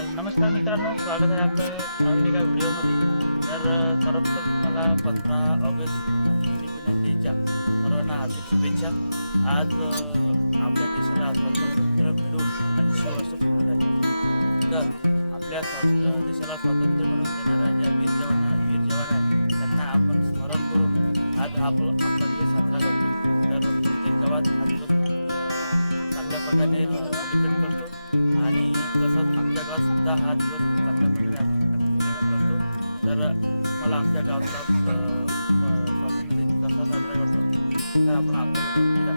नमस्कार मित्रांनो, स्वागत आहे आपलं नवीन एका व्हिडिओमध्ये. सर्वप्रथम मला 15 ऑगस्ट आणि इंडिपेंडन्स डेच्या सर्वांना हार्दिक शुभेच्छा. आज आपल्या देशाला स्वातंत्र्य मिळून 80 वर्ष पूर्ण झाली. तर आपल्या देशाला स्वातंत्र्य मिळवून देणाऱ्या ज्या वीर जवान आहेत त्यांना आपण स्मरण करून आज आपला दिवस साजरा करतो. तर प्रत्येक गावात चांगल्या प्रकारे सेलिब्रेट करतो आणि तसंच आमच्या गावात सुद्धा हा दिवस चांगल्या प्रकारे आपण करतो. तर मला आमच्या गावाचा स्वातंत्र्य दिन कसा साजरा करतो तर आपण आपल्या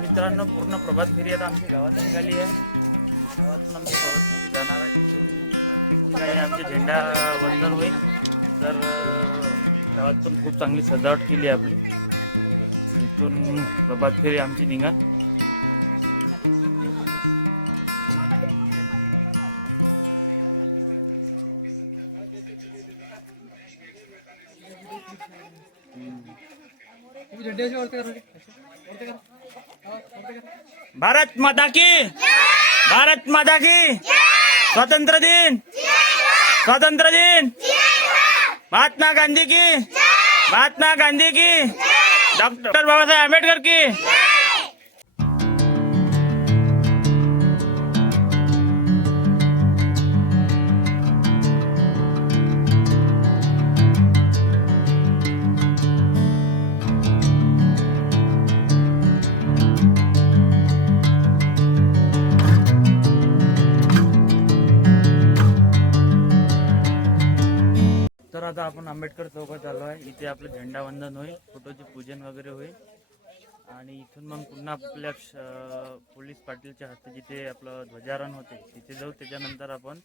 मित्रांनो पूर्ण प्रभात फेरी आता आमच्या गावात निघाली आहे. काही आमचे झेंडा वंदन होईल. तर गावात पण खूप चांगली सजावट केली आहे आपण. प्रभात फेरी आमची निघा. भारत माता की, भारत माता की, स्वातंत्र्य दिन, स्वातंत्र्य दिन, महात्मा गांधी की, महात्मा गांधी की, डॉक्टर बाबासाहेब आंबेडकर की. तर आता आपण आंबेडकर चौकात आलो आहे. इथे आपलं झेंडा वंदन होईल, फोटोचे पूजन वगैरे होईल आणि इथून मग पुन्हा आपल्या पोलीस पाटीलच्या हस्ते जिथे आपलं ध्वजारोहण होते तिथे जाऊ. त्याच्यानंतर आपण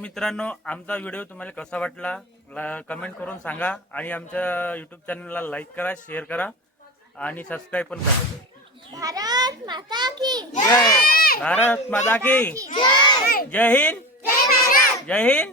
मित्रांनो, आमचा व्हिडिओ तुम्हाला कसा वाटला कमेंट करून सांगा आणि आमच्या यूट्यूब चॅनलला लाईक करा, शेअर करा आणि सबस्क्राईब पण करा. भारत माता की जय भारत माता की जय. जय हिंद जय भारत. जय हिंद